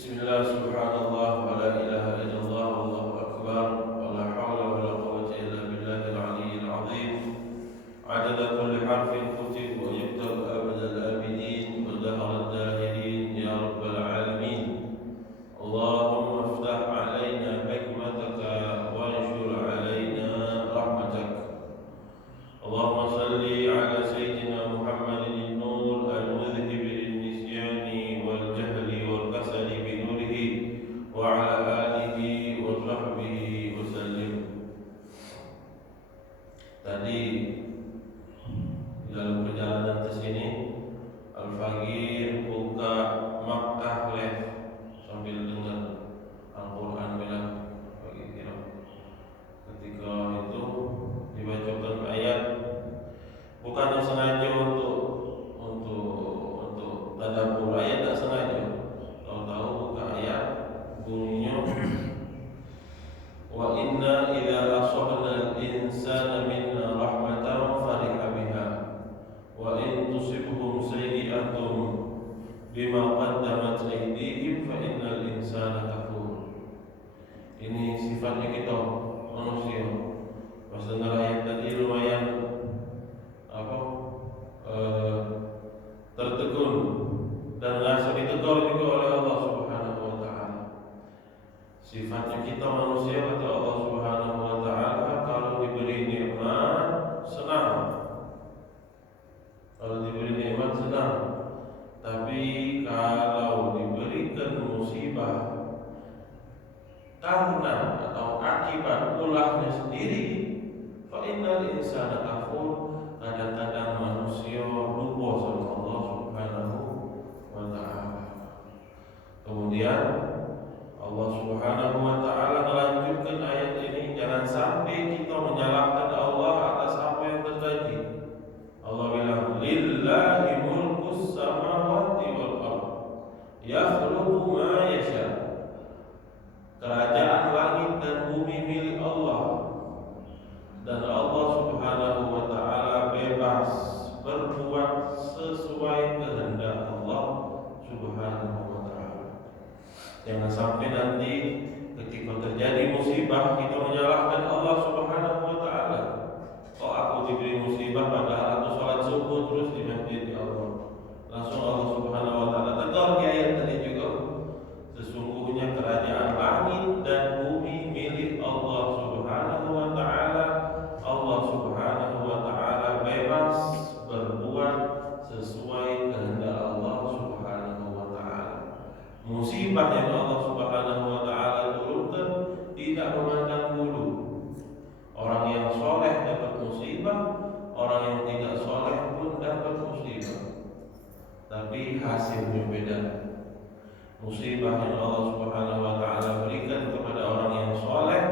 Bismillah, subhanallah, wa la ilaha illallah, wallahu akbar, wa la hawla wa la quwwata illa billahil aliyyil azim. Adada kulli harfin kutib wa yuktab abadal abidin wa dahara dahilin ya rabbal alamin. Allahumma iftah alaina hikmataka wa anshur alaina rahmatak. Allahumma salli ala sayyidina Muhammadin nur al-mudhhib lin-nisyani wal jahli wal kasali bi nurihi wa ala alihi wa sahbihi wa sallim. Tadi dalam perjalanan ke sini Al-Faqir buka Makkah Live sambil dengar Al-Quran bilang kira ketika itu dibacakan ayat bukan sengaja untuk tadabbur ayat, tak sengaja tahu-tahu buka ayat bunyinya wa inna idza asabna al-insana minna rahmatan fariha biha wa in tusibhum sayyi'atun bima qaddamat aydihim fa innal insana kafur. Ini sifatnya kita manusia. Pas dengar ayat tadi lumayan tertegun dan rasa ditegur juga oleh Allah Subhanahu wa taala. Sifatnya kita manusia, kata Allah Subhanahu wa taala, kalau diberi nikmat senang. Kalau diberi nikmat senang. Tapi kalau diberikan musibah karena atau akibat ulahnya sendiri, fa innal insana kafur. Kadang-kadang manusia lupa sama Allah Subhanahu wa taala. Kemudian Allah Subhanahu wa taala melanjutkan ayat ini, jangan sampai kita menyalahkan Allah atas apa yang terjadi. Allah bilang lillahi mulkus samawati wal ardh yakhluqu ma yasha. Kerajaan langit dan bumi milik Allah, dan Allah Subhanahu wa taala bebas berbuat sesuai kehendak Allah Subhanahu wa taala. Jangan sampai nanti ketika terjadi musibah kita menyalahkan Allah Subhanahu wa taala. Kok aku diberi musibah padahal aku salat subuh terus di masjid, ya Allah. Langsung Allah Subhanahu wa taala tegur di ayat tadi juga. Sesungguhnya kerajaan langit dan bumi milik Allah Subhanahu wa taala. Allah Subhanahu wa taala bebas berbuat sesuai kehendak Allah Subhanahu wa taala. Musibah yang Allah Subhanahu wa taala turunkan tidak memandang bulu. Orang yang soleh dapat musibah, orang yang tidak soleh pun dapat musibah. Tapi hasilnya beda. Musibah yang Allah Subhanahu wa taala berikan kepada orang yang soleh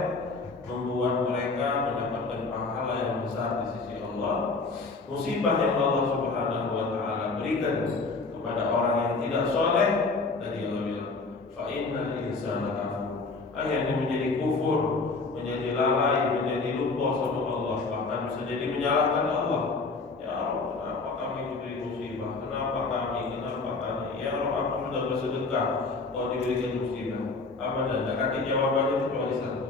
membuat mereka mendapatkan pahala yang besar di sisi Allah. Musibah yang Allah Subhanahu wa taala berikan kepada orang yang tidak soleh, tadi Allah bilang fa innal insana kafur. Akhirnya menjadi kufur, menjadi lalai, menjadi lupa sama Allah, bahkan bisa jadi menyalahkan Allah. Ya Allah, kenapa kami diberi musibah? Kenapa kami? Ya Allah, aku sudah bersedekah, kau diberikan musibah. Apa dan tak jawabannya kecuali satu.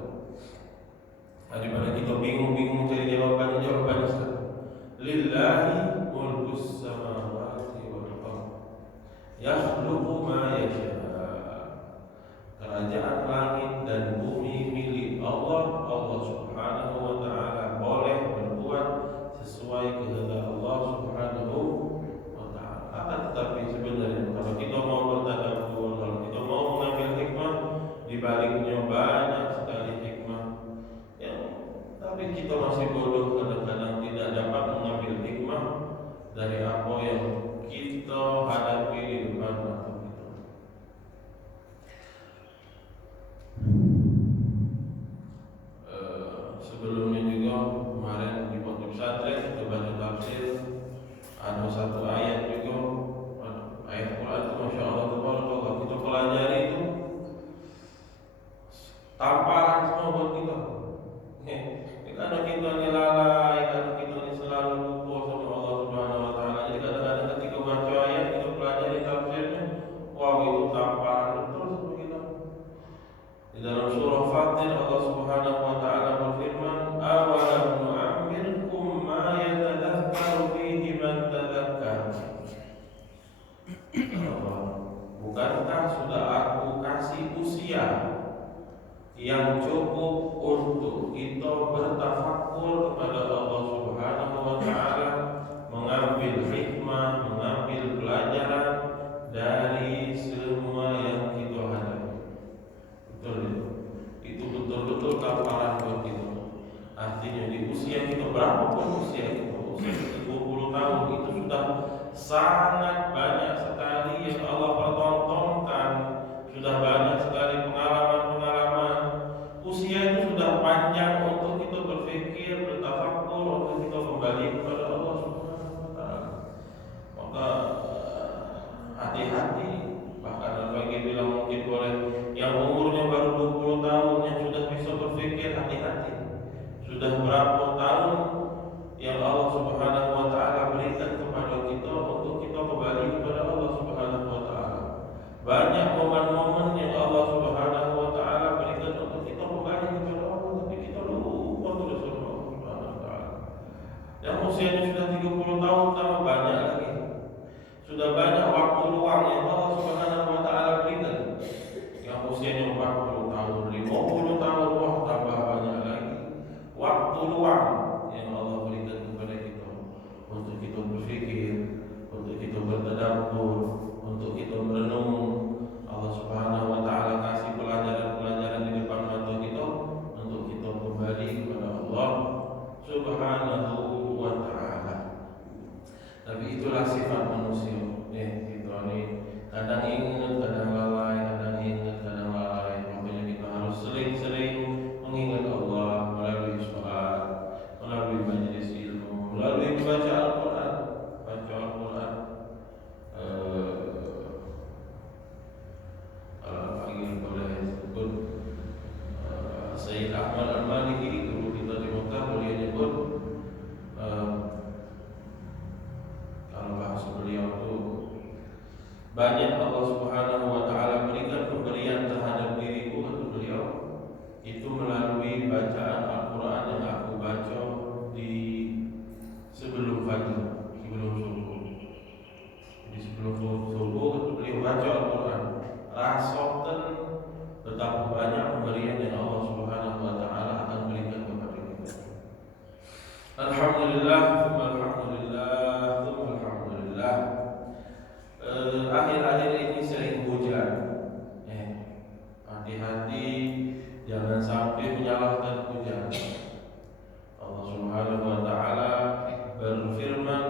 Daripada kita bingung cari jawabannya satu. Lillahi mulkus samawati wal ardh yakhluqu ma yasha. Kerajaan langit dan bumi milik Allah. Allah Subhanahu wa taala boleh berbuat sesuai kehendak Allah Subhanahu wa taala. Akan tetapi sebenarnya kalau kita mau bertadabbur, kalau kita mau mengambil hikmah, di baliknya banyak sekali hikmah. Tapi kita masih bodoh, kadang-kadang tidak dapat mengambil hikmah dari apa yang kita hadapi di depan mata kita. cukup untuk kita bertafakur kepada Allah Subhanahu wa taala, mengambil hikmah, mengambil pelajaran dari semua yang kita hadapi. Betul itu. Itu betul-betul tamparan buat kita. Artinya di usia kita berapapun usia kita, usia 20 tahun itu sudah sangat banyak sekali yang Allah pertontonkan, sudah banyak sekali pengalaman-pengalaman. Usia itu sudah panjang untuk kita berpikir, bertafakur, untuk kita kembali kepada Allah Subhanahu wa taala. Maka hati-hati. Bahkan bagi bilang mungkin boleh yang umurnya baru 20 tahun yang sudah bisa berpikir, hati-hati. Sudah berapa tahun yang Allah Subhanahu wa taala berikan kepada kita untuk kita kembali kepada Allah Subhanahu wa taala. Banyak momen-momen yang Allah Subhanahu wa taala berikan untuk kita kembali kepada Allah, tapi kita lupa terus sama Allah Subhanahu wa taala. Yang usianya sudah 30 tahun tambah banyak lagi. Sudah banyak waktu luang yang Allah Subhanahu wa taala berikan. Yang usianya 40 tahun, 50 tahun, wah tambah banyak lagi. Waktu luang yang Allah berikan kepada kita untuk kita berfikir, untuk kita bertadabbur, untuk kita merenung. Allah Subhanahu wa taala kasih pelajaran-pelajaran di depan mata kita untuk kita kembali kepada Allah Subhanahu wa taala. Tapi itulah sifat manusia. Kita ni kadang ingat, kadang lalai, kadang ingat, kadang lalai. Makanya kita harus sering-sering mengingat Allah melalui sholat, melalui majelis ilmu, melalui membaca Al-Quran. Baca Al-Quran. Panggil boleh sebut Sayyid Ahmad Al-Maliki, guru kita di Mekah, boleh nyebut kalau bahasa beliau itu banyak Allah Subhanahu wa taala berikan pemberian terhadap diriku, kata beliau, itu melalui bacaan Al-Quran yang aku baca di sebelum fajar, sebelum subuh. Jadi sebelum subuh beliau baca Al-Quran. Rasakan betapa banyak pemberian yang Allah Subhanahu wa taala akan berikan kepada kita. Alhamdulillah, alhamdulillah, alhamdulillah. Akhir-akhir ini sering hujan. Hati-hati jangan sampai menyalahkan hujan. Allah Subhanahu wa taala berfirman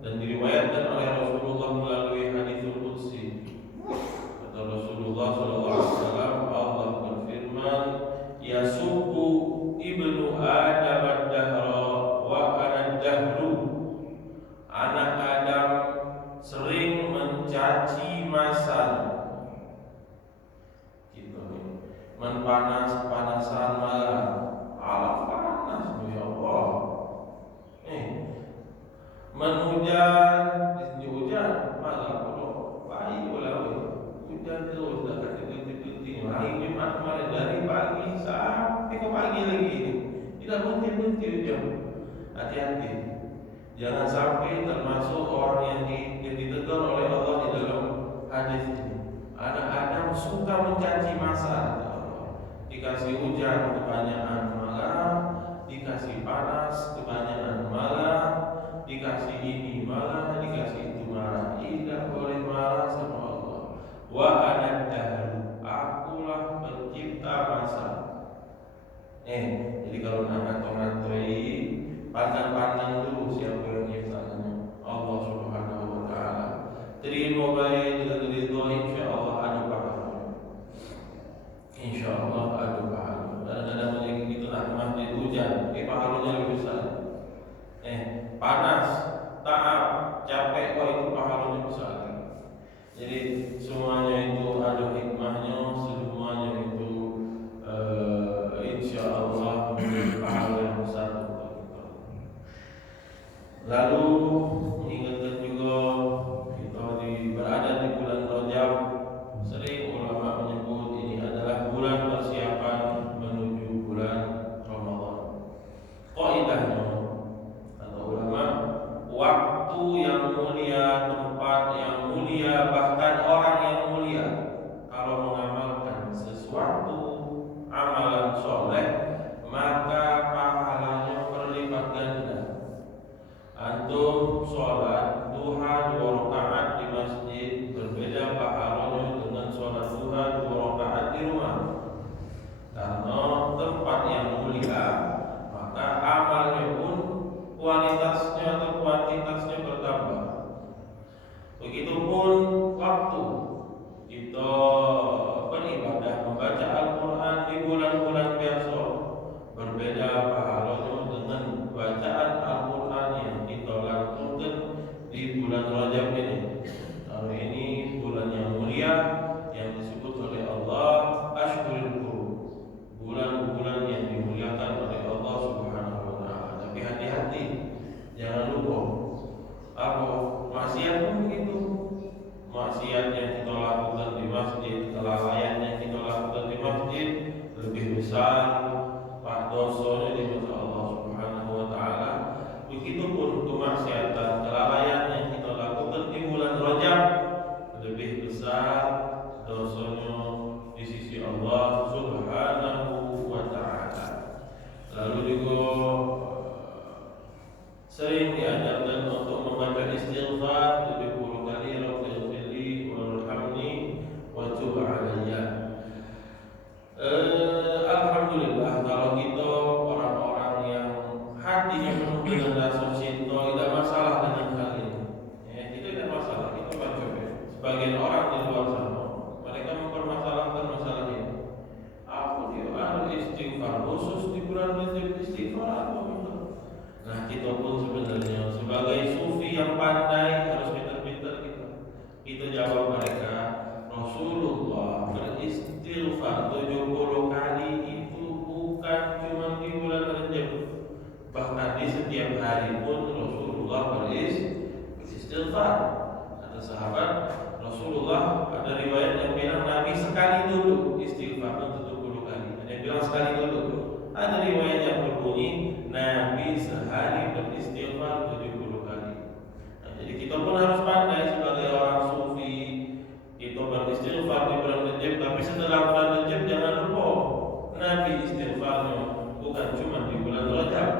dan diriwayatkan oleh Rasulullah melalui hadits qudsi. Kata Rasulullah sallallahu alaihi wasallam, Allah berfirman, "Yasubbu ibnu Adam ad-dahra wa ana ad-dahru." Anak Adam sering mencaci masa. Gitu nih. Panas-panasan malam. Alam panas ya Allah. Menhujan, di hujan, malam pula. Baik pula. Hujan terus dah kata-kata. Hari Jumat kemarin dari pagi sampai ke pagi lagi. Tidak berhenti hujan. Hati-hati. Jangan sampai termasuk orang yang ditegur oleh Allah di dalam hadis ini. Anak Adam suka mencaci masa. Dikasih hujan kebanyakan marah, dikasih panas kebanyakan marah, dikasih ini marah, dikasih itu marah. Tidak boleh marah sama Allah. Wa ana dahru, akulah pencipta masa. Jadi kalau nak ngatur-ngaturi, pandang-pandang dulu siapa yang menciptakannya. Allah Subhanahu wa taala. Terima baik dengan ridho, insyaallah ada pahala. Insyaallah ada pahala. Kadang-kadang yang kita nak masjid hujan, pahalanya lebih besar. Panas, taab, capek, itu pahalanya besar. Jadi semuanya itu ada hikmahnya, semuanya itu insyaallah pahala yang besar untuk kita. Lalu mengingatkan juga kita berada di waktu kita beribadah membaca Al-Quran di bulan-bulan biasa berbeda pahalanya dengan bacaan Al-Quran yang kita lakukan di bulan Rajab ini. Tahun ini bulan yang mulia yang disebut oleh Allah Ashhurul Hurum, bulan-bulan yang dimuliakan oleh Allah Subhanahu wa Ta'ala. Tapi hati-hati, jangan lupa apa maksiat pun begitu. Maksiat yang kita lakukan di masjid, kelalaian yang kita lakukan di masjid lebih besar dosanya di mata Allah Subhanahu wa Ta'ala. Begitupun kemaksiatan, kelalaian yang kita lakukan di bulan Rajab lebih besar dosanya di sisi Allah Subhanahu wa Ta'ala. Lalu juga sering diajarkan untuk membaca istighfar 70 kali, Rabbighfirli warhamni wa tub alayya. Alhamdulillah kalau kita orang-orang yang hatinya penuh dengan rasa cinta, tidak masalah dengan hal ini. Ya, kita tidak masalah, kita baca. Sebagian orang di luar sana mereka mempermasalahkan masalah ini. Aku dia ada istighfar khusus di bulan Rajab, istighfar apa itu? Nah, kita pun sebenarnya sebagai sufi yang pandai harus pintar-pintar kita jawab mereka. Rasulullah beristighfar 70 kali itu bukan cuma di bulan Rajab, bahkan di setiap hari pun Rasulullah beristighfar. Ada sahabat Rasulullah, ada riwayat yang bilang Nabi sekali dulu istighfar 70 kali, ada yang bilang sekali dulu. Ada riwayat yang berbunyi Nabi sehari beristighfar 70 kali. Nah, jadi kita pun harus pandai sebagai orang sufi. Kita beristighfar di bulan Rajab, tapi setelah bulan Rajab jangan lupa Nabi istighfarnya bukan cuma di bulan Rajab.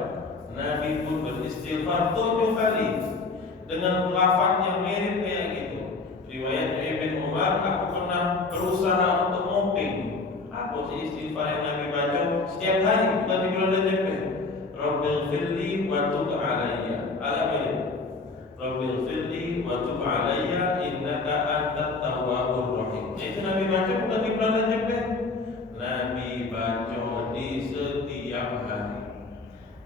Nabi pun beristighfar 7 kali dengan lafaz yang mirip kayak gitu. Riwayat Ibn Umar, aku pernah berusaha untuk ngoping apa sih istighfar yang Nabi baca setiap hari, bukan di bulan Rajab. Rabbighfirli wa tub alayya. Agak mirip. Rabbighfirli wa tub alayya innaka antat tawwabur rahim. Itu Nabi baca bukan di bulan Rajab. Nabi baca di setiap hari.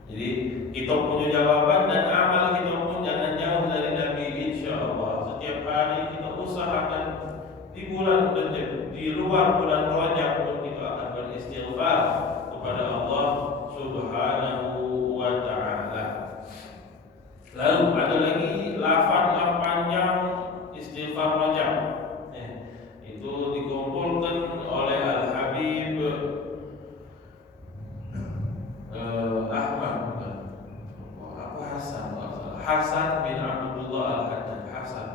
Jadi kita punya jawaban dan amal kita pun jangan jauh dari Nabi, insyaallah. Setiap hari kita usahakan di bulan Rajab, di luar bulan Rajab pun kita akan beristighfar kepada Allah Subhanahu wa Ta'ala. Lalu ada lagi lafaz yang panjang istighfar Rajab. Itu dikumpulkan oleh Al-Habib Ahmad Hasan bin Abdullah Al-Haddad. Hasan,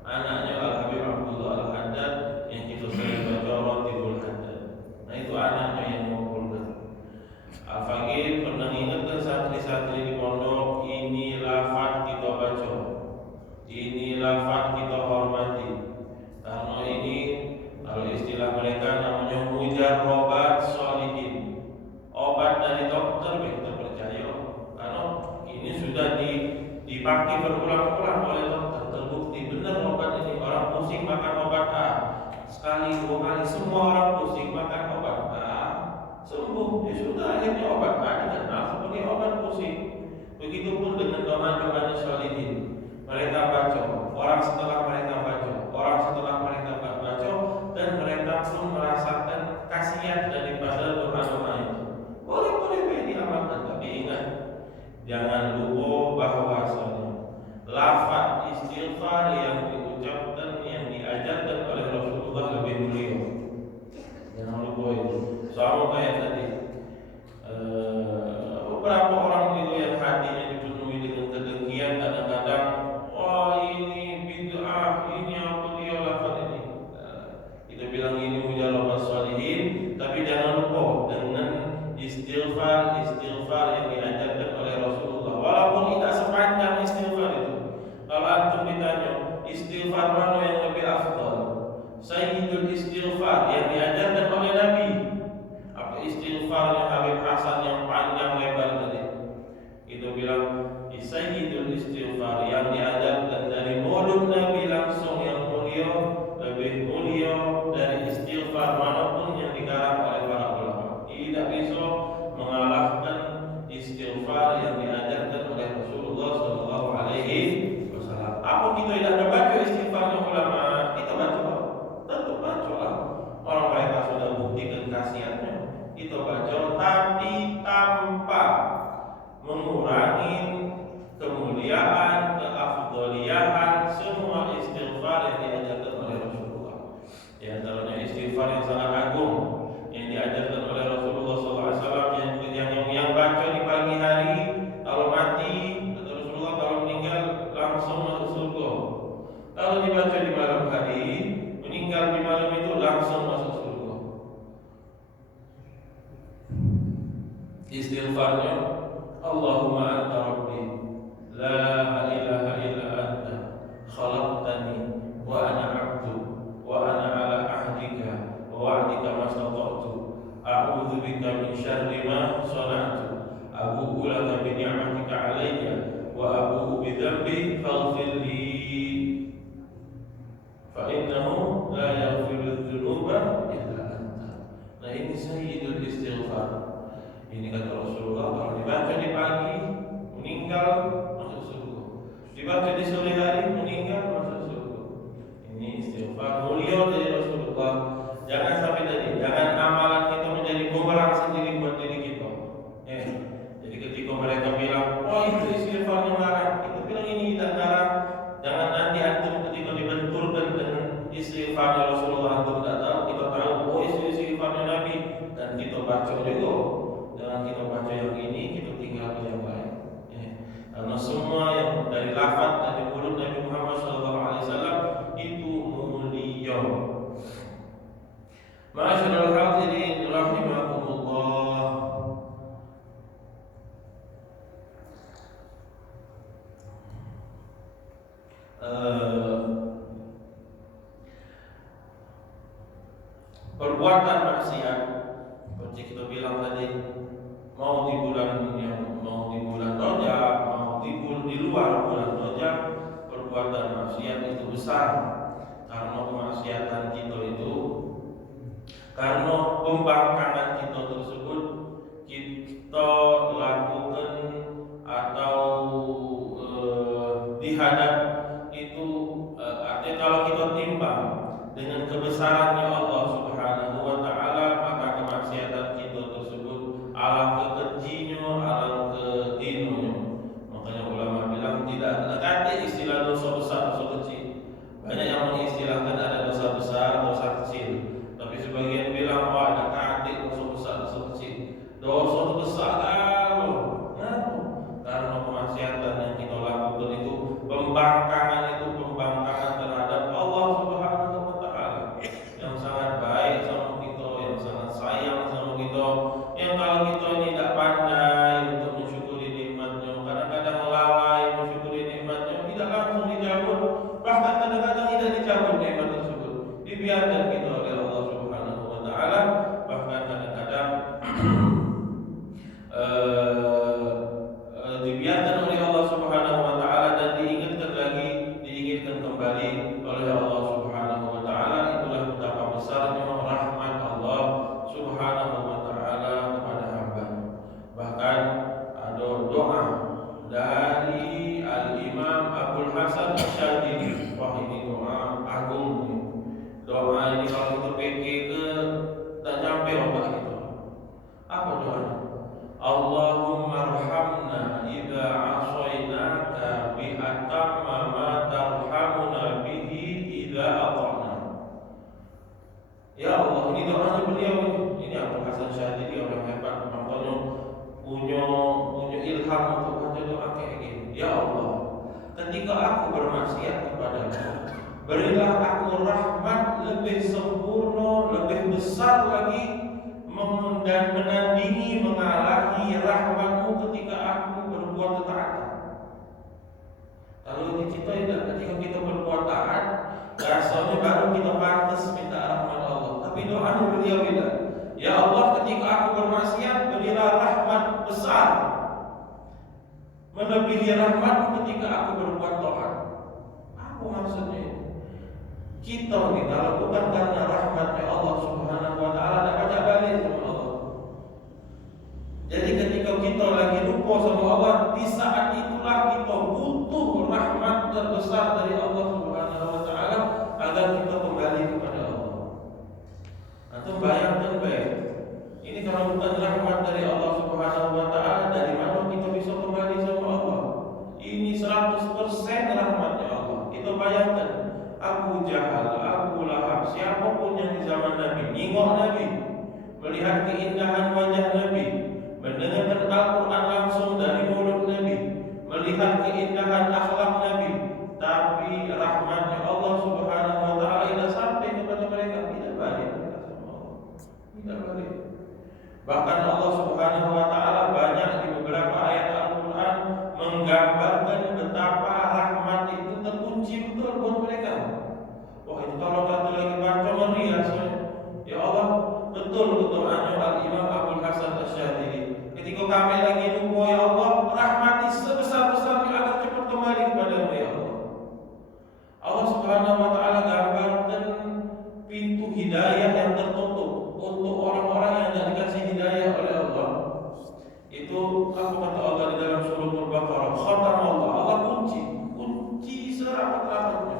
anaknya Al-Habib Abdullah Al-Haddad yang kita sering baca Ratibul Haddad. Nah, itu anaknya yang mengumpulkan. Al-Faqih pernah ingatkan santri-santri di pondok, ini lafaz kita baca, ini lafaz kita hormati, karena ini kalau istilah mereka namanya mujarrabat sholihin, obat dari dokter kita percaya, karena ini sudah dipakai berulang-ulang oleh dokter, terbukti benar obat ini. Orang pusing makan obat A, sekali 2 kali semua orang pusing makan obat A sembuh, ya sudah, akhirnya obat A dikenal sebagai obat pusing. Begitupun dengan doa-doa sholihin, mereka baca, orang setelah mereka baca, dan mereka pun merasakan khasiat daripada doa-doa itu. Boleh diamalkan, tapi ingat, jangan lupa bahwasanya lafaz istighfar yang diucapkan, yang diajarkan oleh Rasulullah lebih mulia. Jangan lupa itu. Sama kayak tadi, beberapa orang juga yang hatinya dipenuhi dengan kedengkian, kadang-kadang wah ini bid'ah, ini apa dia lafaz ini. Kita bilang ini mujarrabat sholihin, tapi jangan lupa dengan istighfar yang diajarkan oleh Rasulullah. Walaupun tidak sepanjang istighfar itu. Kalau antum ditanya istighfar mana yang lebih afdal, sayyidul istighfar yang diajarkan oleh Nabi, apa istighfar yang Habib Hasan yang panjang lebar tadi? Itu bilang sayyidul istighfar yang diajarkan dari mulut Nabi langsung yang mulia hari, meninggal di malam itu langsung masuk surga. Istighfarnya, Allahumma anta rabbi la ilaha illa anta khalaqtani wa ana 'abdu wa ana 'ala ahdika wa wa'dika mastata'tu a'udzu bika min syarri ma shana'tu abu'u laka bi ni'matika 'alayya wa abu'u bi dhanbi faghfir li fa innahu la yaghfiru dzunuba illa anta. Nah, ini sayyidul istighfar. Ini kata Rasulullah, kalau dibaca di pagi meninggal masuk surga, dibaca di sore hari meninggal masuk surga. Ini istighfar mulia dari Rasulullah. Jangan sampai tadi, jangan amalan kita menjadi bumerang sendiri buat diri kita. Jadi ketika mereka bilang, oh itu istighfarnya larang, kita bilang ini tidak larang. Jangan nanti antum ketika dibenturkan dengan istighfarnya Rasulullah, antum tidak tahu, kita tahu, oh istighfarnya Nabi, dan kita baca juga. Jangan kita baca yang ini, kita tinggal yang lain. Karena semua yang dari lafaz dari mulut Nabi Muhammad SAW itu mulia. Ma'asyiral hadirin rahimakumullah. Perbuatan maksiat seperti kita bilang tadi, mau di bulan Rajab, mau di luar bulan Rajab, perbuatan maksiat itu besar. Karena kemaksiatan kita itu, karena pembangkangan kita tersebut kita lakukan atau dihadap itu, artinya kalau kita timbang dengan kebesarannya Allah Subhanahu wa Ta'ala, maka kemaksiatan kita tersebut alam kekejinya, alam kehinonya. Makanya ulama bilang tidak ada istilah dosa besar, dosa kecil. Banyak yang mengistilahkan ada dosa besar, dosa kecil. Tapi sebagian bilang, oh ada kadik dosa besar, dosa kecil. Dosa besar kalau karena kemaksiatan yang kita lakukan itu, pembangkangan terhadap Allah Subhanahu wa Ta'ala yang sangat baik sama kita, yang sangat sayang sama kita, yang kalau kita ini tidak pandai untuk mensyukuri nikmatnya, kadang-kadang lalai mensyukuri nikmatnya, tidak langsung dicabut, bahkan kadang-kadang tidak dicabut nikmat tersebut, dibiarkan kita oleh Allah Subhanahu wa Ta'ala, bahkan kadang-kadang dibiarkan oleh Allah Subhanahu wa Ta'ala dan diingatkan kembali oleh Allah Subhanahu wa Ta'ala. Itulah betapa besarnya rahmat Allah Subhanahu wa Ta'ala kepada hamba. Bahkan ada doa dari Al-Imam Abdul Hasan Asy'adili. Wah, ini doa agung. Doa ini kalau kita pikir ke tak nyampe otak kita. Apa doanya? Allahumma arhamna idza asaynaka bi atamma ma tarhamuna bihi idza ata'na. Ya Allah, ini doanya beliau ini Abdul Hasan Asy'adili, orang hebat, makanya punya ilham untuk baca doa kayak gini. Ya Allah, ketika aku bermaksiat kepadamu, berilah aku rahmat lebih sempurna, lebih besar lagi, dan menandingi, mengalahi rahmatmu ketika aku berbuat ketaatan. Kalau ini kita tidak, ketika kita berbuat taat, rasanya baru kita pantas minta rahmat Allah. Tapi doa beliau bilang, ya Allah, ketika aku bermaksiat, berilah rahmat besar, melebihi rahmat ketika aku berbuat taat. Apa maksudnya? Kita ini kalau bukan karena rahmatnya Allah Subhanahu wa Ta'ala, tidak baca balik sama Allah. Jadi ketika kita lagi lupa sama Allah, di saat itulah kita butuh rahmat terbesar dari Allah Subhanahu wa Ta'ala agar kita kembali kepada Allah. Atau bayangkan baik, ini kalau bukan rahmat dari Allah Subhanahu wa Ta'ala, dari mana kita bisa kembali sama Allah? Ini 100% rahmatnya Allah. Kita bayangkan Abu Jahal, Abu Lahab, siapapun yang di zaman Nabi, nengok Nabi, melihat keindahan wajah Nabi, mendengarkan Al-Quran langsung dari mulut Nabi, melihat keindahan akhlak Nabi, tapi rahmatnya Allah Subhanahu wa Ta'ala Bahkan Allah Subhanahu wa taala banyak di beberapa ayat Al-Qur'an menggambarkan betapa rahmat itu terkunci betul buat mereka. Wah, itu kalau kata lagi baca ngeri rasanya. Ya Allah, betul doanya Al-Imam Abdul Hasan Asy-Syadzili. Ketika kami lagi lupa, ya Allah, rahmati sebesar-besarnya agar cepat kembali kepadamu ya Allah. Allah Subhanahu wa taala gambarkan pintu hidayah yang tertutup untuk orang-orang yang tidak dikasih hidayah oleh Allah. Itu apa kata Allah di dalam surah Al-Baqarah? Khatam Allah, Allah kunci serapat-rapatnya.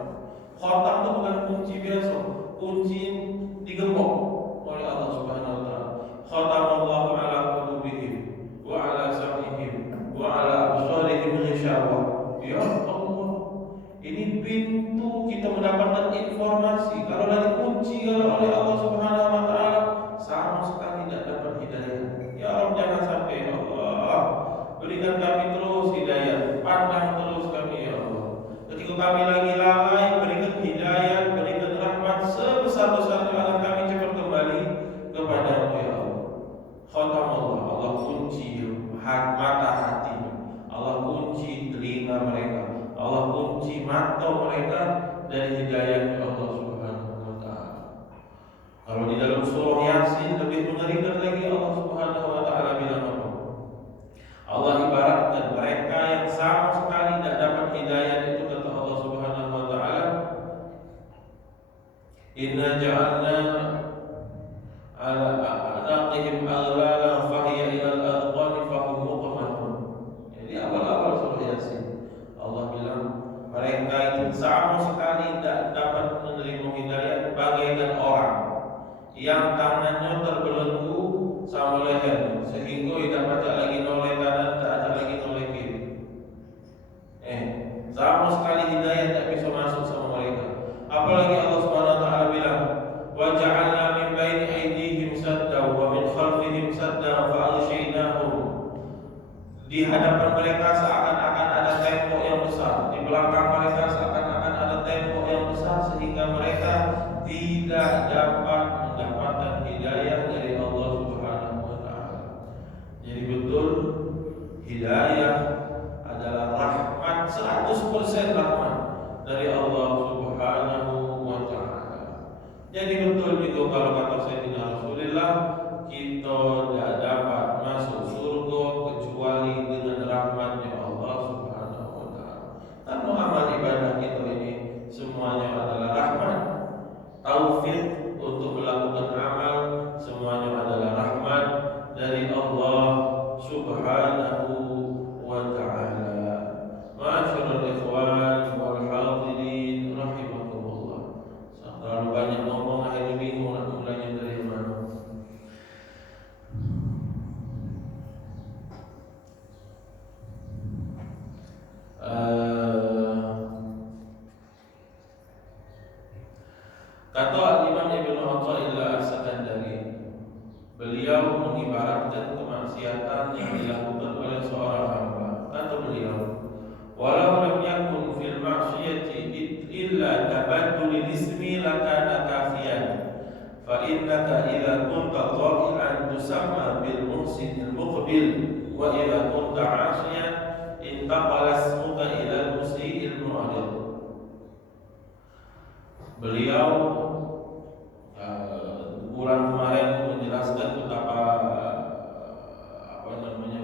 Khatam itu bukan kunci biasa, kunci digembok oleh Allah Subhanahu wa taala. Khatam Allah ala qulubihim wa ala sam'ihim wa ala absarihim ghishawah. Ya Allah, ini pintu kita mendapatkan informasi. Kalau dari kunci oleh Allah Subhanahu wa taala, sama sekali tidak dapat hidayah. Ya Allah, jangan sampai ya Allah, berikan kami terus hidayah, pandang terus kami ya Allah. Ketika kami lagi lalai, berikan hidayah, berikan rahmat sebesar-besarnya agar kami cepat kembali kepadamu ya Allah. Khatam Allah, Allah kunci mata hati, Allah kunci telinga mereka, Allah kunci mata mereka dari hidayah Allah Subhanahu wa taala. Kalau di dalam surah Yasin lebih mengerikan lagi, Allah Subhanahu wa taala bilang apa? Allah ibaratkan mereka yang sama sekali tidak dapat hidayah itu, kata Allah Subhanahu wa taala, inna ja'alna ala a'naqihim aghlalan fahiya ila al-adqani fahum muqmahun. Jadi awal-awal surah Yasin Allah bilang mereka itu sama sekali tidak dapat menerima hidayah, bagaikan orang yang tangannya terbelenggu sama leher sehingga tidak baca lagi noleh kanan, tak ada lagi noleh kiri. Sama sekali hidayah tidak bisa masuk sama mereka. Apalagi Allah Subhanahu wa taala bilang, wa ja'alna min baini aydihim saddan wa min khalfihim saddan fa aghshaynahum. Di hadapan mereka seakan-akan ada tembok yang besar, di belakang mereka seakan-akan ada tembok yang besar, sehingga mereka tidak dapat mendapatkan hidayah dari Allah Subhanahu wa taala. Jadi betul hidayah adalah rahmat, 100% rahmat dari Allah Subhanahu wa taala. Jadi betul itu kalau kata Sayyidina Rasulullah, kita tidak dapat masuk surga kecuali dengan rahmatnya Allah Subhanahu wa taala. Karena amal ibadah kita ini semuanya adalah rahmat. Taufik untuk melakukan amal semuanya adalah rahmat dari Allah Subhanahu wa taala. Ma'asyiral ikhwan wal hadirin rahimakumullah. Terlalu banyak ngomong akhir minggu, nak mulainya dari mana? Kata Imam Ibnu Athaillah As-Sakandari, beliau mengibaratkan kemaksiatan yang dilakukan oleh seorang hamba. Kata beliau, walau lam yakun fil ma'siyati illa tabaddul ismi lakana kafiyan, fa innaka idza kunta dha'ian tusamma bil muhsin al muqbil, wa idza kunta 'asiyan intaqala ismuka ila al musii al mu'rid. Beliau bulan kemarin menjelaskan betapa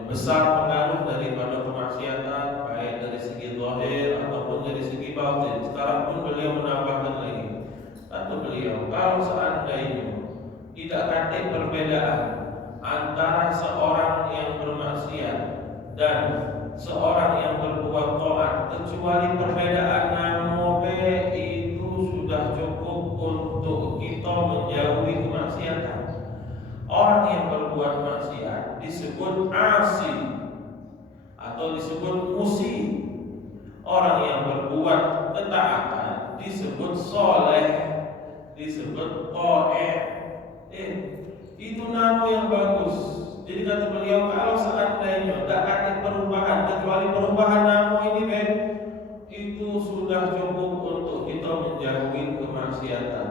besar pengaruh daripada kemaksiatan, baik dari segi zahir ataupun dari segi batin. Sekarang pun beliau menambahkan lagi, kata beliau, kalau seandainya tidak ada perbedaan antara seorang yang bermaksiat dan seorang yang berbuat taat, kecuali perbedaan nama itu sudah cukup untuk kita menjauhi kemaksiatan. Orang yang berbuat maksiat disebut asi atau disebut musi. Orang yang berbuat ketaatan disebut soleh, disebut ta'eh. Itu nama yang bagus. Jadi kata beliau, kalau seandainya tidak ada perubahan kecuali perubahan nama ini, itu sudah cukup untuk kita menjauhi kemaksiatan.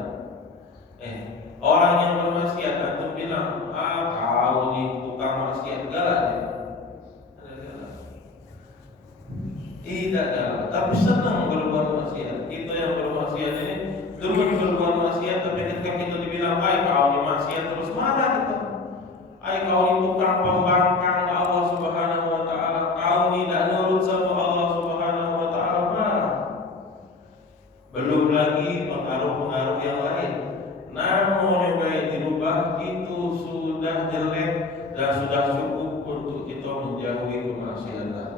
Orang yang bermaksiat itu bilang, kau nih maksiat, tapi ketika kita dibilang kau ini maksiat terus marah kita. Kau ini tukang pembangkang Allah Subhanahu wa taala, kau ini tidak nurut sama Allah Subhanahu wa taala, marah. Belum lagi pengaruh-pengaruh yang lain. Namun yang dirubah itu sudah jelek dan sudah cukup untuk kita menjauhi kemaksiatan.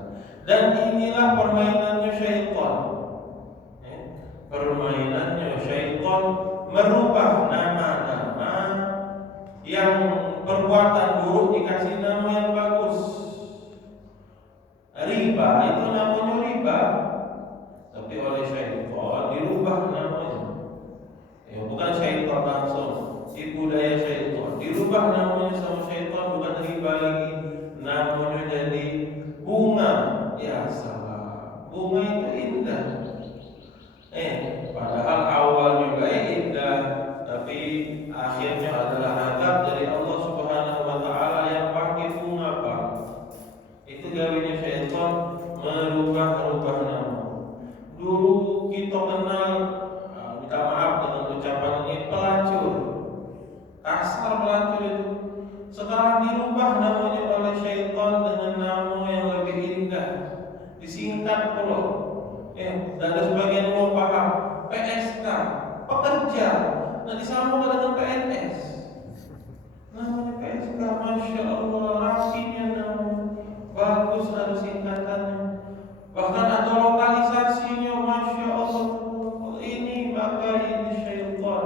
Dan inilah permainannya syaitan. Permainannya syaitan merubah nama-nama yang perbuatan buruk dikasih nama yang bagus. Riba itu namanya riba, tapi oleh syaitan dirubah namanya. Bukan syaitan langsung, tipu daya syaitan. Dirubah namanya sama syaitan, bukan riba lagi. Namanya jadi bunga. Ya salah. Bunga itu indah. Padahal awal juga indah, tapi akhirnya adalah azab dari Allah Subhanahu wa taala yang pakai bunga apa? Itu gawainya syaitan, merubah-rubah nama. Dulu kita kenal, minta maaf dengan ucapan ini, pelacur. Kasar pelacur itu. Sekarang dirubah namanya oleh syaitan dengan nama yang lebih indah. Disingkat pula. Dan ada sebagian orang paham PSK, pekerja. Nah disambung dengan PNS. Namanya PSK, Masya Allah, rapinya namanya, bagus ada singkatannya. Bahkan ada lokalisasinya, Masya Allah. Ini maka ini syaitan,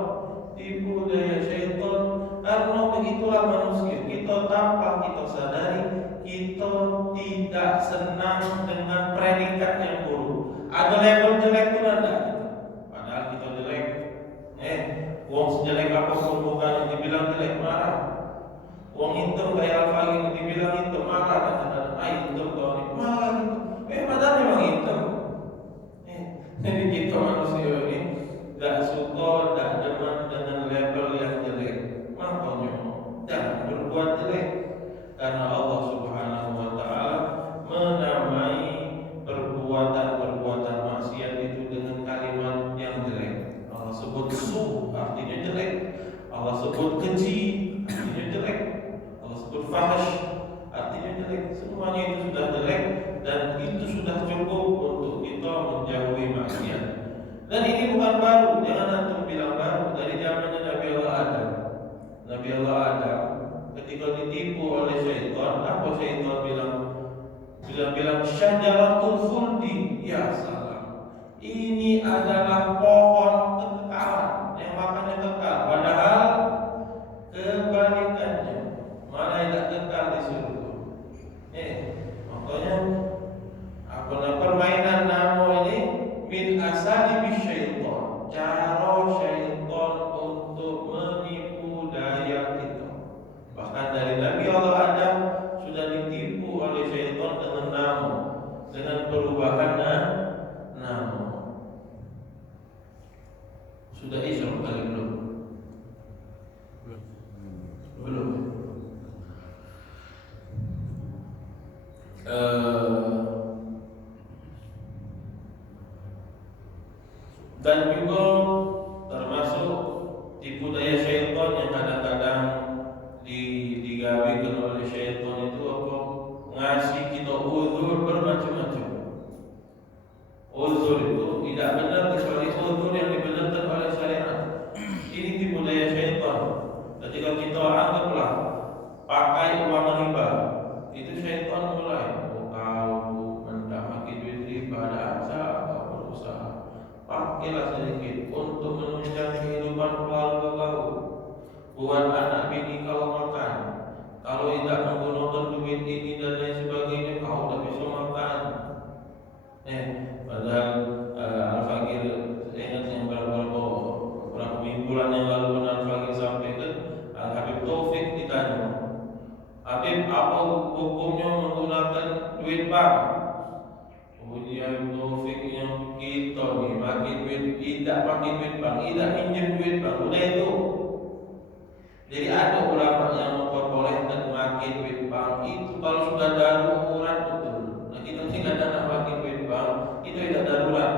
tipu daya syaitan. Karena begitulah manusia. Kita tanpa kita sadari, kita tidak senang dengan predikat yang buruk. Ada label jelek itu ada. Padahal kita jelek. Uang sejelek apapun bukan dibilang jelek, marah. Uang hitam kayak Al-Faqih dibilang hitam, marah. Hitam kau ini marah gitu. Padahal memang hitam. Jadi kita manusia ini gak suka, gak demen dengan label yang jelek. Makanya jangan berbuat jelek, karena Allah Subhanahu wa taala menamai perbuatan maksiat itu dengan kalimat yang jelek. Allah sebut su, artinya jelek. Allah sebut keji, artinya jelek. Allah sebut fahish, artinya jelek. Semuanya itu sudah jelek dan itu sudah cukup untuk kita menjauhi maksiat. Dan ini bukan baru, jangan antum bilang baru. Dari zamannya Nabi Allah Adam. Nabi Allah Adam ketika ditipu oleh syaitan, apa syaitan bilang? Bilang syajaratul khuldi. Ya salam, ini adalah pohon kekekalan yang makannya kekal. Padahal kebalikannya, malah tidak kekal di surga. Makanya permainan nama ini min asali bisyaitan, cara syaitan untuk menipu daya kita. Bahkan dari Nabi Allah Adam sudah ditipu oleh syaitan dengan nama, dengan perubahan nama. Sudah Isra kali belum? Belum. Dan juga termasuk tipu daya syaitan yang kadang-kadang digawekan oleh syaitan itu apa? Ngasih kita uzur bermacam-macam. Uzur itu tidak benar kecuali uzur yang dibenarkan oleh syariat. Ini tipu daya syaitan. Ketika kita anggaplah pakai uang riba, itu syaitan mulai kau hendak pakai duit riba, ada asal kau berusaha. Pakailah sedikit untuk menunjang kehidupan keluarga kau. Buat anak bini kau makan. Kalau tidak menggunakan duit ini dan lain sebagainya, kau tak bisa makan. Padahal Al-Faqih ingat yang beberapa mingguan yang lalu Al-Faqih sampaikan, Habib Taufik ditanya, Habib, apa hukumnya menggunakan duit bank? Kemudian Taufik yang kita ni pakai duit, tidak pakai duit bank, tidak pinjam duit bank, udah itu. Jadi ada ulama yang memperbolehkan pakai duit bank itu kalau sudah darurat betul. Nah kita tidak ada nak pakai duit bank, itu tidak darurat.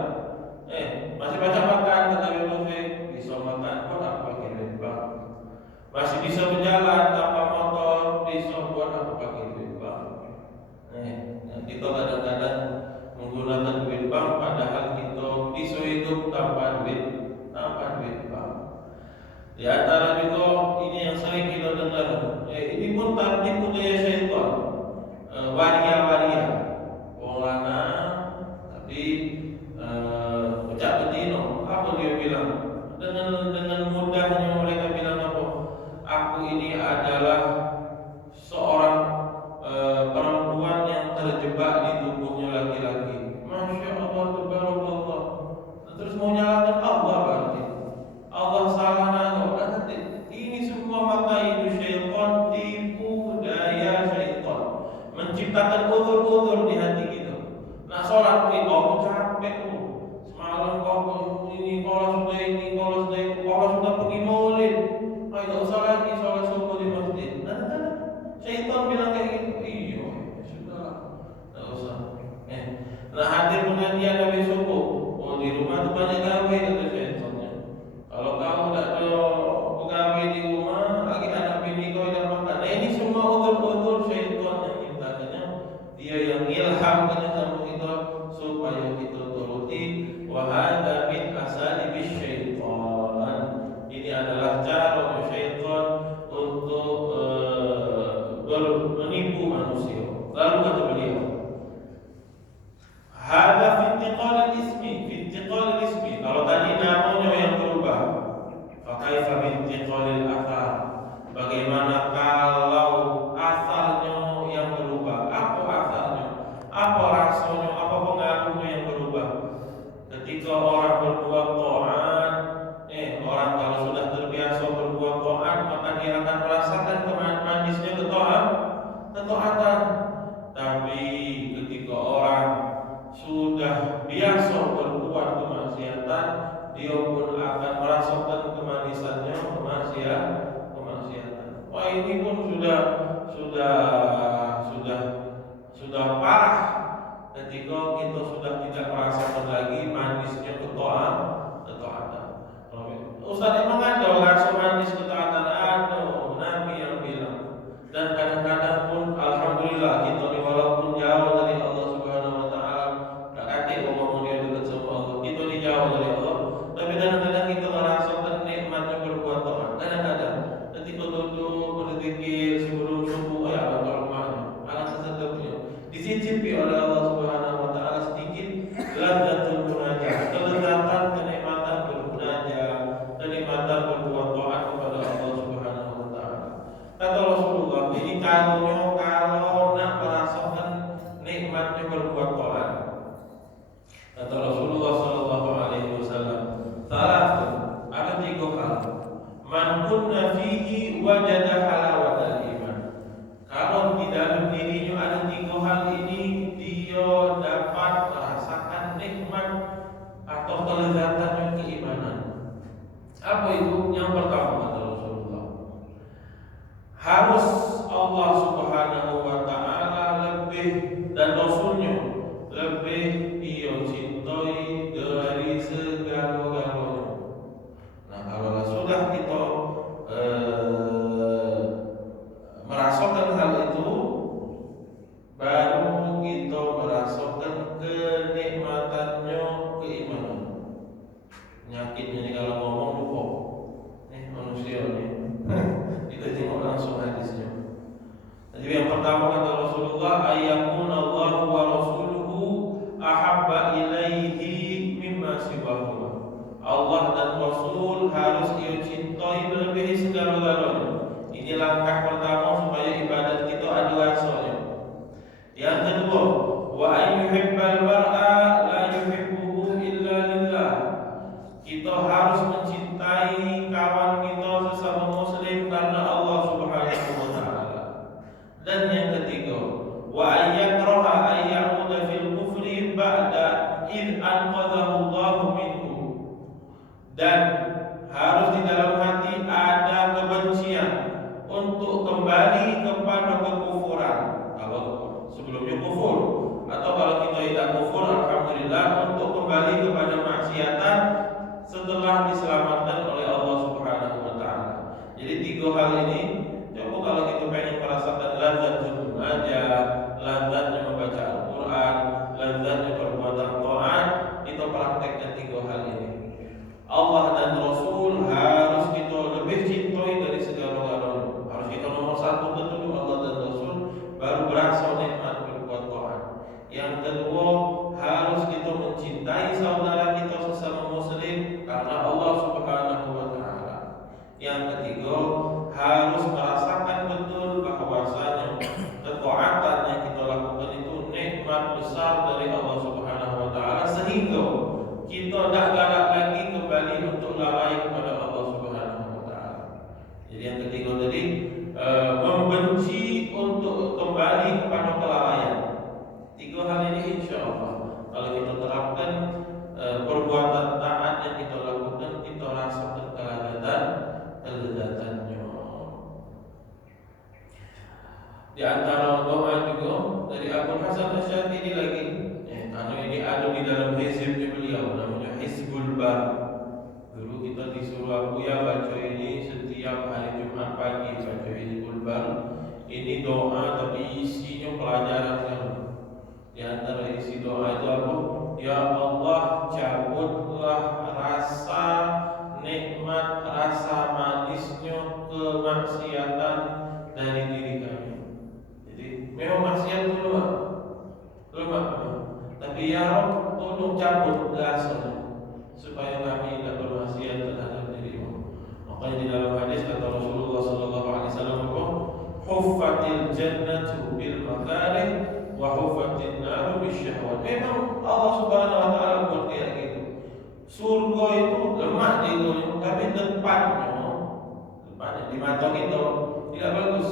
Masih baca makan kata Taufik, bisa makan pun apa Masih bisa berjalan tanpa motor, bisa buat apa pakai duit bank. Kita kadang-kadang menggunakan duit bank, padahal kita bisa hidup tanpa duit bank. Di antara juga ini yang sering kita dengar, ini pun taktik budaya syaitan, waria-waria, wong lanang tapi pecah betino. Apa dia bilang? Dengan mudahnya mereka bilang apa? Aku ini adalah seorang perempuan yang terjebak di tubuhnya laki-laki. Masya Allah, tabarakallah. Terus mau nyalakan Allah berarti. Allah salah nago. Ini semua mata itu syaitan, tipu daya syaitan, menciptakan uzur-uzur di hati kita. Nah, sholat ini kau capek lu. Semalam kau ini, kalau sudah ini, kalau sudah pergi maulid, ayo usah lagi sholat subuh di masjid. Syaitan bilang kayak gitu. Iya, sudah, tak usah. Nah, hadir pengajian habis subuh. Oh, di rumah tuh banyak gawe kata syaitannya. Kalau kamu tak ada pegawai di rumah, lagi anak bini kau yang makan. Nah, ini semua uzur-uzur syaitan yang ciptakannya. Dia yang ilhamkan sama kita supaya kita turuti. Wa hadza min asalibis syaitan. Ini adalah cara syaitan untuk menipu manusia. Lalu kata beliau, hadza fi intiqal ismi. Kalau tadi namanya yang berubah, fakaifa bi intiqal al-athar. Bagaimana kalau asarnya yang berubah? Apa asarnya? Apa rasanya? Apa pengaruhnya yang berubah? Ketika orang berbuat taat, orang kalau sudah terbiasa berbuat taat, maka dia akan merasakan manisnya ketaatan. Tapi ketika orang sudah biasa berbuat kemaksiatan, dia pun akan merasakan kemanisannya kemaksiatan. Wah, ini pun sudah parah. Ketika kita sudah tidak merasakan lagi manisnya ketaatan. Ustaz, emang ada rasa manis ketaatan? Ada, Nabi yang bilang. Dan kadang-kadang pun alhamdulillah kita ni walaupun jauh dari Allah Subhanahu wa taala, tak ada ngomong dia dekat sama Allah. Kita ni jauh dari Allah, tapi kadang-kadang kita merasakan nikmatnya berbuat taat. Kadang-kadang ketika duduk berzikir sebelum subuh, ya Allah rahmatnya, alangkah sedapnya dicicipi oleh Allah Subhanahu wa taala sedikit lazzatul munajat, kelezatan kenikmatan bermunajat, kenikmatan berbuat taat kepada Allah Subhanahu wa taala. Kata Rasulullah, ini kalau nak merasakan nikmatnya berbuat taat. Kata Rasulullah sallallahu alaihi wasallam, salatu, ada 3 hal. Man kunna fihi wajada halawatal iman. Kalau di dalam dirinya ada 3 hal ini, dia dapat merasakan nikmat atau kelezatannya keimanan. Apa itu? Yang pertama kata Rasulullah, harus Allah Subhanahu wa taala lebih dan Rasulnya lebih ia cintai dari segala-galanya. Nah, kalau sudah kita merasakan hal itu, baru kita merasakan kenikmatannya keimanan. Penyakitnya ini kalau ngomong lupa, manusia ini. Kita tengok langsung hadisnya. Jadi yang pertama kata Rasulullah, ayyakun Allah wa rasuluhu ahabba ilaihi mimma siwahuma. Allah dan Rasul harus ia cintai melebihi segala-galanya. Ini langkah pertama supaya ibadat kita ada rasanya. Yang kedua, wa ayyuhibbal mar'a la yuhibbuhu illa lillah. Kita harus mencintai kawan kita sesama muslim karena Allah Subhanahu wa taala. Dan yang ketiga, wa ayyakraha ayyauda fil kufri ba'da id anqadhahu Allah minhu. Dan harus di dalam hati ada kebencian untuk kembali kepada kekufuran. Kalau sebelumnya kufur, atau kalau kita tidak kufur hal ini, coba kalau kita pengen merasakan lazatnya mengajar, lazatnya membaca Al-Quran, lazatnya perbuatan taat, kita praktekkan 3 hal ini. Allah dan Rasul harus kita lebih cintai dari segala-galanya. Harus kita nomor 1 betul Allah dan Rasul, baru berasa nikmat berbuat taat. Yang kedua, harus kita mencintai saudara kita sesama muslim karena Allah Subhanahu wa taala. Yang ketiga, harus merasakan betul bahwasanya ketaatan yang kita lakukan itu nikmat besar dari Allah Subhanahu wa taala, sehingga kita tidak galak lagi kembali untuk lalai kepada Allah Subhanahu wa taala. Jadi yang ketiga tadi, membenci untuk kembali kepada kelalaian. 3 hal ini insyaallah kalau kita terapkan, perbuatan taat yang kita lakukan, kita rasakan kelezatannya. Di antara doa juga dari Abu Hasan Asy'ari lagi, ini ada di dalam hizb beliau, namanya Hizbul Bar. Dulu kita disuruh Abu ya baca ini setiap hari Jumat pagi, baca Hizbul Bar. Ini doa tapi isinya pelajaran kan. Di antara isi doa itu apa? Ya Allah, cabutlah rasa nikmat, rasa manisnya kemaksiatan dari diri kami. Jadi memang maksiat itu lemah. Tapi ya Rabb, tolong cabut rasanya supaya kami tidak bermaksiat terhadap dirimu. Makanya di dalam hadis kata Rasulullah SAW, huffatil jannatu bil makarih wa huffatin naru bisyahwat. Memang Allah Subhanahu wa taala buat kayak gitu. Surga itu lemah itu, tapi depannya di mata kita tidak bagus.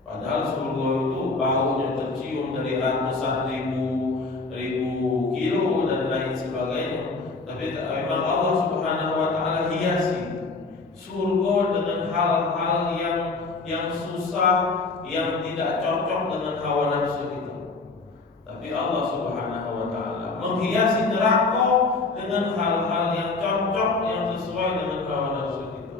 Padahal surga itu baunya tercium dari ratusan ribu kilo dan lain sebagainya. Tapi memang Allah Subhanahu wa taala hiasi surga dengan hal-hal yang susah, yang tidak cocok dengan hawa nafsu kita. Tapi Allah Subhanahu wa taala menghiasi neraka dengan hal-hal yang cocok, yang sesuai dengan hawa nafsu kita.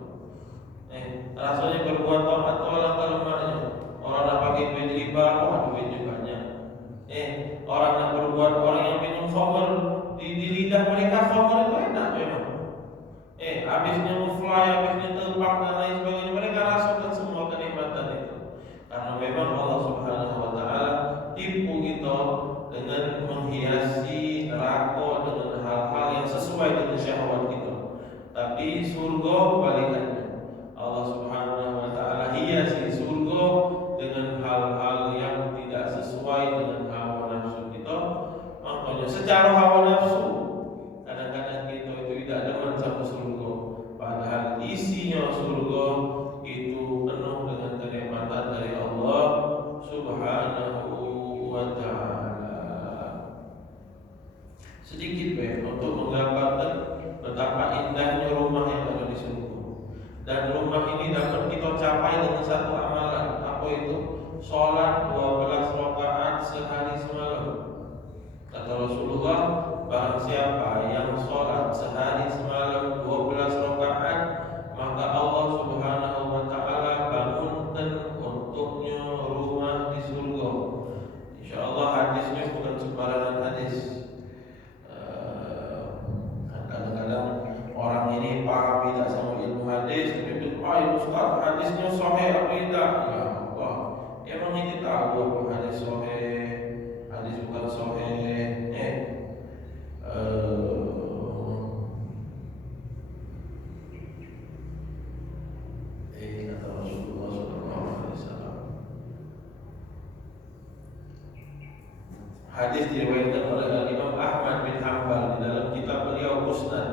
Rasanya berbuat taat tolak lemahnya. Orang nak pakai duit riba, duitnya banyak. Orang nak berbuat, orang yang minum khamr, di lidah mereka khamr itu enak memang. Habisnya muflay, habisnya terbang dan lain sebagainya, mereka rasakan semua kenikmatan itu. Karena memang Allah Subhanahu wa taala tipu kita dengan menghiasi neraka dengan hal-hal yang sesuai dengan syahwat kita. Tapi surga kebalikannya. Allah Subhanahu wa taala hiasi surga dengan hal-hal yang tidak sesuai dengan hawa nafsu kita. Makanya secara hawa nafsu kadang-kadang kita itu tidak demen sama surga, padahal isinya surga itu penuh dengan kenikmatan dari Allah Subhanahu wa taala. Sedikit untuk menggambarkan betapa indahnya rumah yang ada di surga. Dan rumah ini dapat kita capai dengan satu amalan. Apa itu? Sholat 12 rakaat sehari semalam. Kata Rasulullah, barang siapa yang sholat sehari semalam 12 rakaat, maka Allah Subhanahu wa taala bangunkan untuknya rumah di surga. Insyaallah hadisnya bukan sembarangan hadis. Kadang-kadang orang ini paham tidak sama ilmu hadis, tapi Ustaz, hadisnya sahih apa tidak? Ya Allah, emang ini tahu apa hadis sahih, hadis bukan sahih. Kata Rasulullah SAW. Hadis diriwayatkan oleh Imam Ahmad bin Hanbal di dalam kitab beliau Musnad.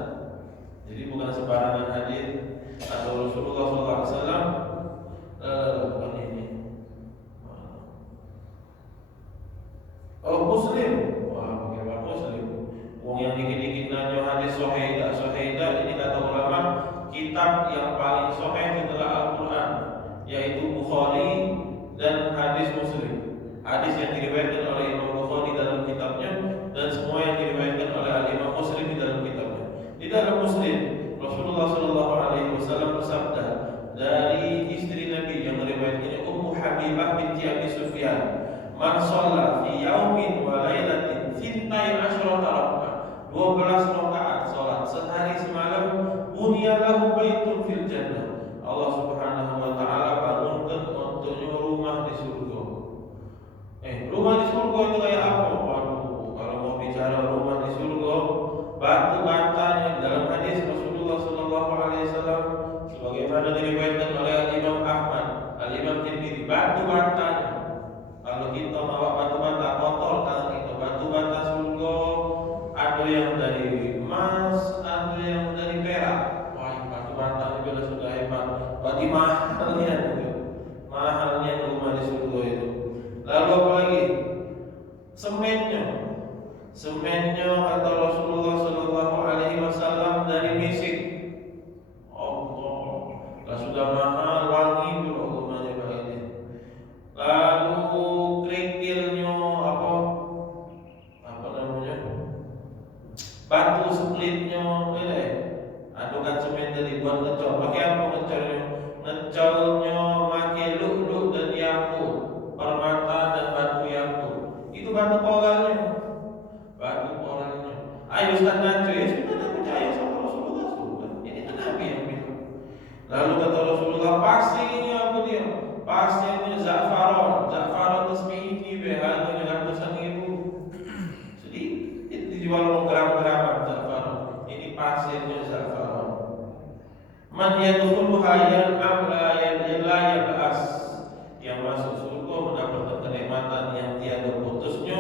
Jadi bukan sembarangan hadis. Atau Rasulullah SAW bukan ini. Muslim. Wah, bagaimana Muslim? Wong yang dikit-dikit nanya hadis sahih tak, ini kata ulama, kitab yang paling sahih setelah Al-Quran, yaitu Bukhari dan hadis Muslim. Hadis yang diriwayatkan oleh Imam Bukhari dalam kitabnya dan semua yang diriwayatkan oleh Imam Muslim di dalam kitabnya. Di dalam Muslim Rasulullah SAW bersabda, dari istri Nabi yang meriwayatkannya Ummu Habibah binti Abi Sufyan, man shalla fi yaumin wa lailatin 12 rakaat, 12 rakaat salat sehari semalam, bunya lahu baitun fil jannah, Allah Subhanahu wa taala bangunkan untuknya rumah di surga. Rumah di surga itu kayak apa? Waduh, kalau mau bicara rumah di surga, batu batanya dalam hadis Rasulullah sallallahu alaihi wasallam sebagaimana diriwayatkan oleh Imam Ahmad, Imam Tirmidzi, batu batanya. Kalau kita bawa batu bata kotor, kalau itu batu bata surga, ada yang dari emas, ada yang dari perak. Wah, batu bata itu sudah hebat. Berarti mahalnya rumah di surga itu. Lalu apa lagi? Semennya kata Rasulullah sallallahu alaihi wasallam dari misik. Allah, lah sudah mahal, wangi juga rumahnya begini. Lalu kerikilnya apa namanya? Batu splitnya, adukan semen tadi buat ngecor. Pakai apa ngecornya? Ngecornya pakai lu'lu' dan yakut, permata dan batu yakut. Itu batu koralnya. Ayo Ustaz Najwa, ya sudah tak percaya sama Rasulullah sudah. Ini kan Nabi yang bilang. Lalu kata Rasulullah, pasirnya apa dia? Pasirnya za'faron. Za'faron tasmihi behanu dengan ratusan ribu. Sedikit itu dijual gram-graman za'faron. Ini pasirnya za'faron. Man yadkhuluha yan'am la yab'as. Yang masuk surga mendapatkan kenikmatan yang tiada putusnya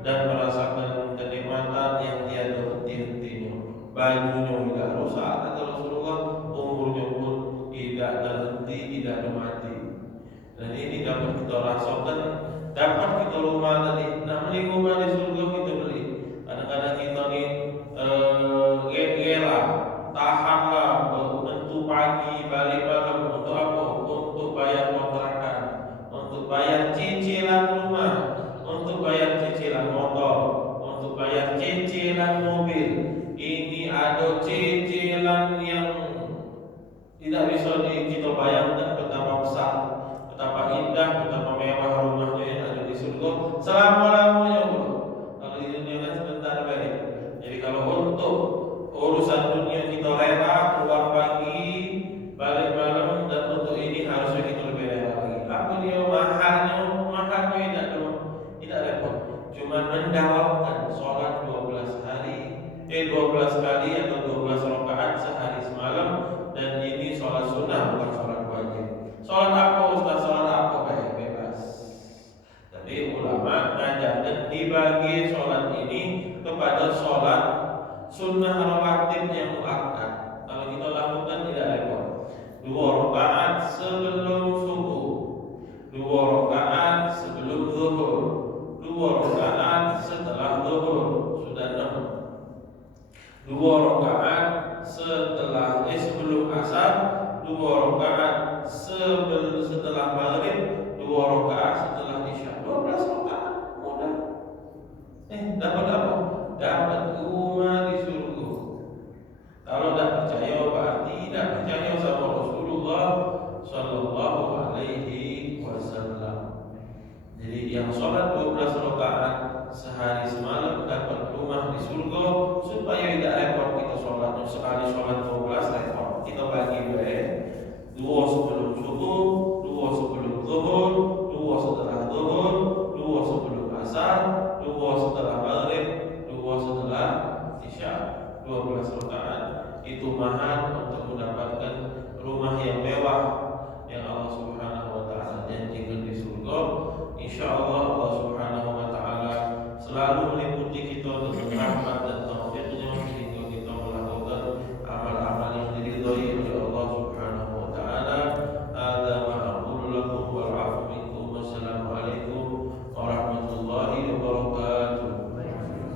dan merasakan kenikmatan yang tiada henti-hentinya. Bajunya tidak rusak kata Rasulullah, umurnya pun tidak terhenti, tidak mati. Dan ini dapat kita rasakan, dapat kita rumah tadi. Nak beli rumah di surga kita beli. Kadang-kadang kita ni gela, tahanlah untuk pagi balik malam untuk apa? Untuk bayar kontrakan, untuk bayar cicilan rumah, untuk bayar cicilan motor, untuk bayar cicilan mobil. Ini ada cicilan yang tidak bisa kita bayangkan betapa besar, betapa indah, betapa mewah rumahnya yang ada di surga selama-lamanya. Kalau di dunia kan sebentar baik. Jadi kalau untuk urusan dunia kita rela keluar pagi balik malam, dan untuk ini harusnya kita lebih rela lagi. Apa dia mahalnya tidak repot. Cuma mendawamkan sholat 12 kali atau 12 rakaat sehari semalam, dan ini sholat sunnah bukan sholat wajib. Sholat apa Ustaz? Sholat apa? Baik, bebas. Tapi ulama mengajarkan dibagi sholat ini kepada sholat sunnah rawatib yang muakkad. Kalau kita lakukan tidak repot. 2 rakaat sebelum subuh, 2 rakaat sebelum zuhur, 2 rakaat setelah zuhur, sudah 6. 2 rakaat sebelum asar, 2 rakaat setelah maghrib, 2 rakaat setelah isya. 12 rakaat mudah. Dapat apa? Dapat rumah di surga. Kalau tidak percaya berarti tidak percaya sama Rasulullah sallallahu alaihi wasallam. Jadi yang sholat 12 rakaat sehari semalam dapat rumah di surga, supaya tidak repot kita sholatnya sekali sholat 12 repot. Kita bagi baik 2 sebelum subuh, 2 sebelum zuhur, 2 setelah zuhur, 2 sebelum asar, 2 setelah maghrib, 2 setelah isya. 12 rakaat itu mahal untuk mendapatkan rumah yang mewah yang Allah Subhanahu wa taala janjikan di surga. Insyaallah Allah Subhanahu wa taala selalu meliputi kita dengan rahmat dan taufik-Nya sehingga kita melakukan amal-amal yang diridhai oleh Allah Subhanahu wa taala. Hadza ma aqulu lakum wal 'afwu minkum. Wassalamu alaikum warahmatullahi wabarakatuh.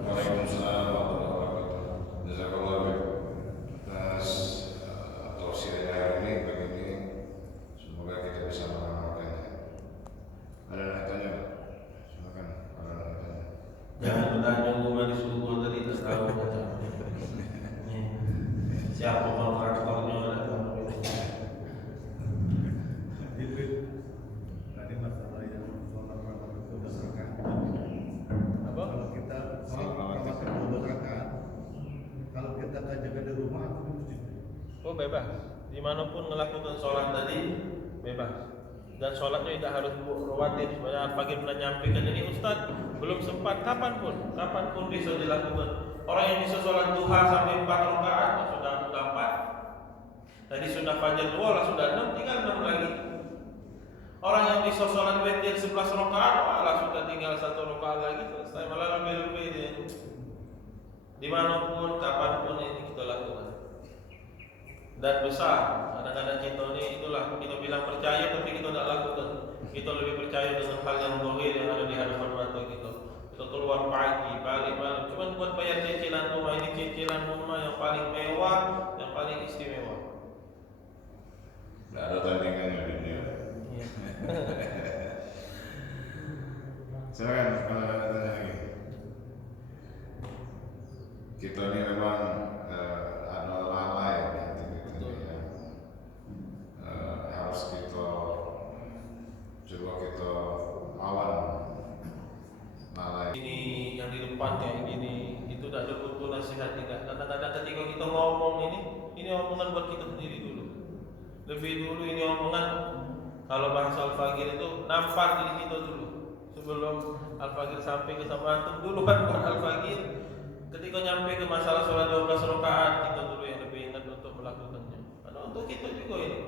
Waalaikumsalam warahmatullahi wabarakatuh. Jazakallahu khair atas tausiah hari ini. Begini dimanapun melakukan sholat tadi bebas. Dan sholatnya tidak harus rawatib. Sebenarnya Al-Faqih pernah nyampaikan ini, Ustaz belum sempat, kapanpun bisa dilakukan. Orang yang bisa sholat duha sampai 4 rakaat sudah 4. Tadi sudah fajar 2 lah, sudah 6, tinggal 6 lagi. Orang yang bisa sholat witir 11 rakaat, malah sudah tinggal 1 rakaat lagi selesai, malah lebih dia. Dimanapun, kapanpun ini kita lakukan. Dan besar, kadang-kadang kita ini itulah kita bilang percaya tapi kita tidak lakukan. Kita lebih percaya dengan hal yang zahir yang ada di hadapan mata kita. Kita keluar pagi, balik malam, cuma buat bayar cicilan rumah. Ini cicilan rumah yang paling mewah, yang paling istimewa. Tidak ada tandingannya di dunia. Silakan kalau ada tanya lagi. Kita ini memang ada lalai harus kita coba kita lawan lalai. Ini yang di depannya ini itu tidak ada butuh nasihat tidak. Kadang-kadang ketika kita ngomong ini omongan buat kita sendiri dulu. Lebih dulu ini omongan kalau bahasa Al-Faqih itu nampar diri kita dulu. Sebelum Al-Faqih sampai ke sama antum dulu kan buat Al-Faqih. Ketika nyampe ke masalah sholat 12 rakaat kita dulu yang lebih ingat untuk melakukannya. Karena untuk kita juga ini